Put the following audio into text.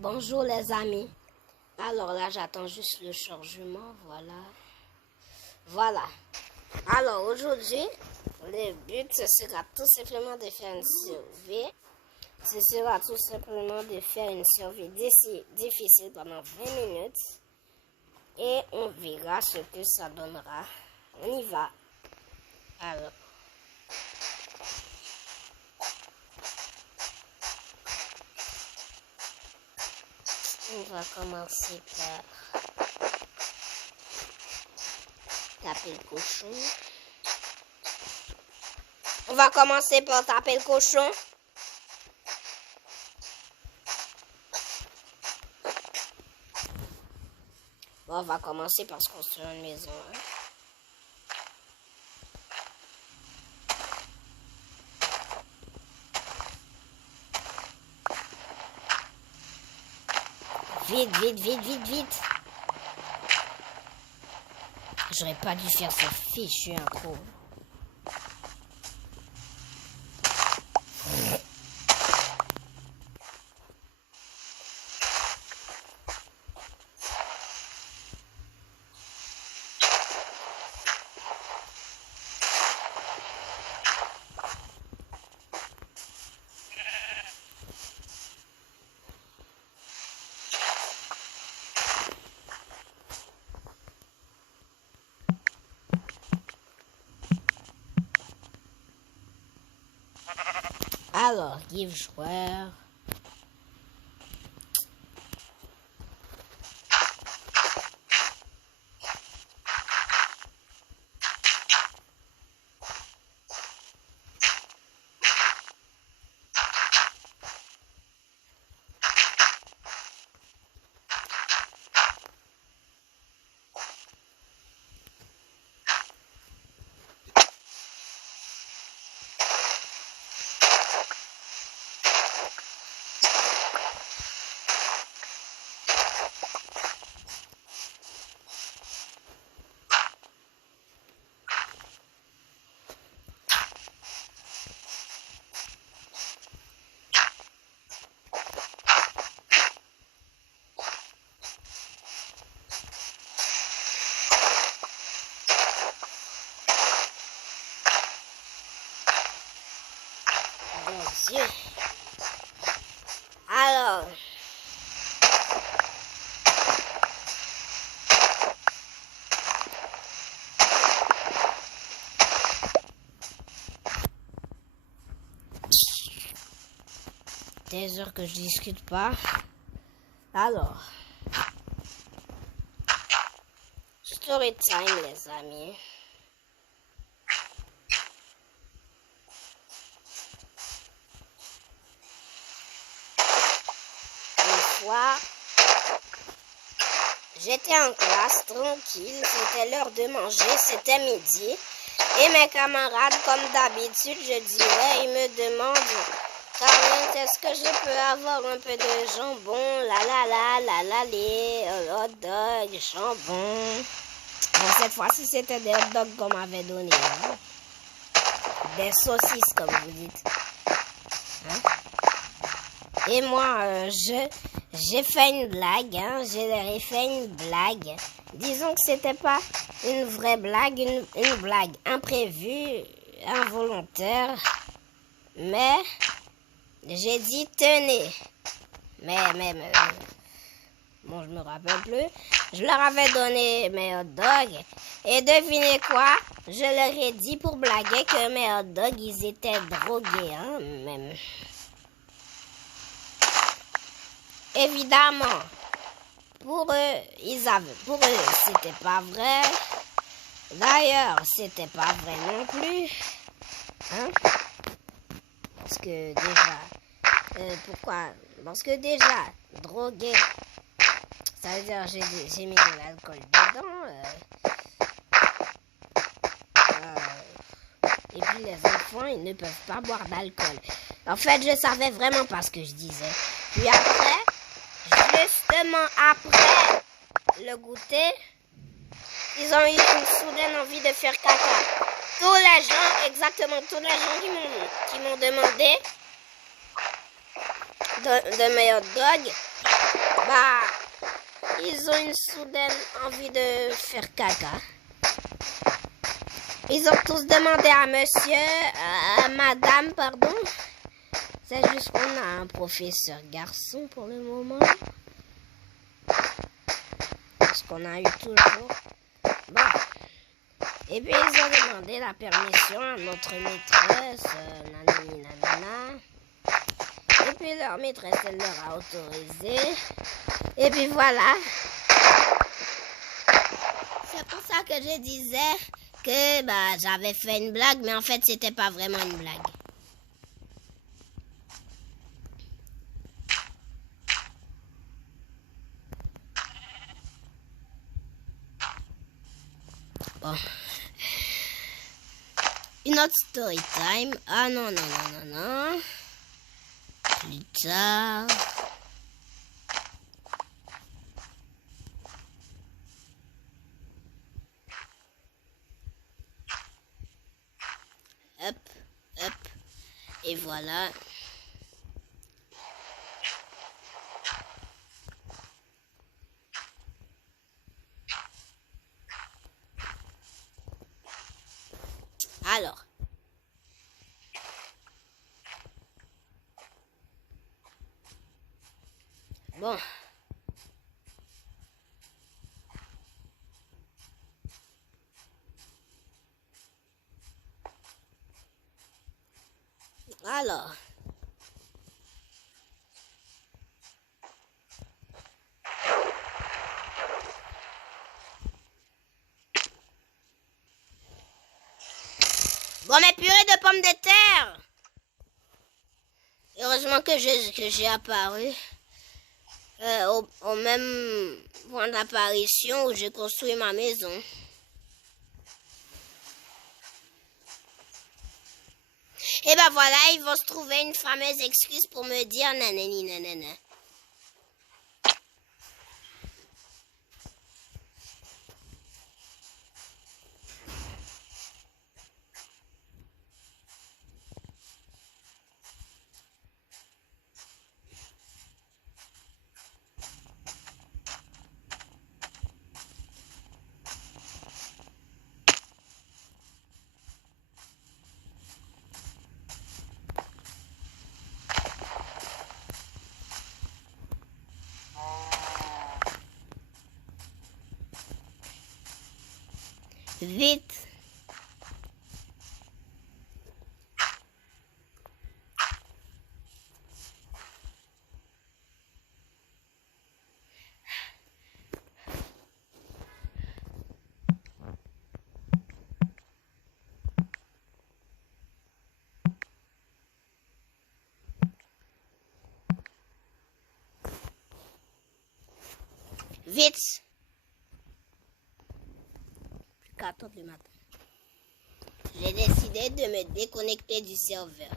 Bonjour les amis. Alors là, j'attends juste le chargement. Voilà. Alors aujourd'hui, le but, ce sera tout simplement de faire une survie. Ce sera tout simplement de faire une survie difficile pendant 20 minutes. Et on verra ce que ça donnera. On y va. Alors. On va commencer par taper le cochon. On va commencer par taper le cochon. Bon, on va commencer par se construire une maison. Vite, vite, vite, vite, vite. J'aurais pas dû faire ce fichu intro. Alors, give joueur. Mon Dieu. Alors. Des heures que je discute pas. Alors. Story time, les amis. J'étais en classe, tranquille, c'était l'heure de manger, c'était midi. Et mes camarades, comme d'habitude, je dirais, ils me demandent « Caroline, est-ce que je peux avoir un peu de jambon? Les hot dog, jambon. » Bon, cette fois-ci, c'était des hot dogs qu'on m'avait donné. Hein? Des saucisses, comme vous dites. Hein? Et moi, j'ai fait une blague, hein, j'ai fait une blague. Disons que c'était pas une vraie blague, une blague imprévue, involontaire. Mais j'ai dit tenez. Mais bon, je me rappelle plus. Je leur avais donné mes hot dogs. Et devinez quoi? Je leur ai dit pour blaguer que mes hot dogs, ils étaient drogués, hein, même. Évidemment, pour eux, c'était pas vrai. D'ailleurs, c'était pas vrai non plus. Hein? Parce que déjà, pourquoi? Parce que déjà, droguer, ça veut dire j'ai mis de l'alcool dedans. Et puis les enfants, ils ne peuvent pas boire d'alcool. En fait, je savais vraiment pas ce que je disais. Puis après, justement après le goûter, ils ont eu une soudaine envie de faire caca. Tous les gens, exactement tous les gens qui m'ont demandé de mes hot dogs, bah, ils ont une soudaine envie de faire caca. Ils ont tous demandé à madame, pardon. C'est juste qu'on a un professeur garçon pour le moment. Ce qu'on a eu toujours. Bon. Et puis ils ont demandé la permission à notre maîtresse, nanani nanana. Et puis leur maîtresse, elle leur a autorisé. Et puis voilà. C'est pour ça que je disais que j'avais fait une blague, mais en fait c'était pas vraiment une blague. Bon. Une autre story time. Ah non, non, non, non, non. Plus tard. Hop, hop. Et voilà. Alors. Bon. Alors. Bon, mais purée de pommes de terre. Heureusement que j'ai apparu au même point d'apparition où j'ai construit ma maison. Et ben voilà, ils vont se trouver une fameuse excuse pour me dire nanani nanana. Vite. Vite. Plus 4 heures du matin. J'ai décidé de me déconnecter du serveur.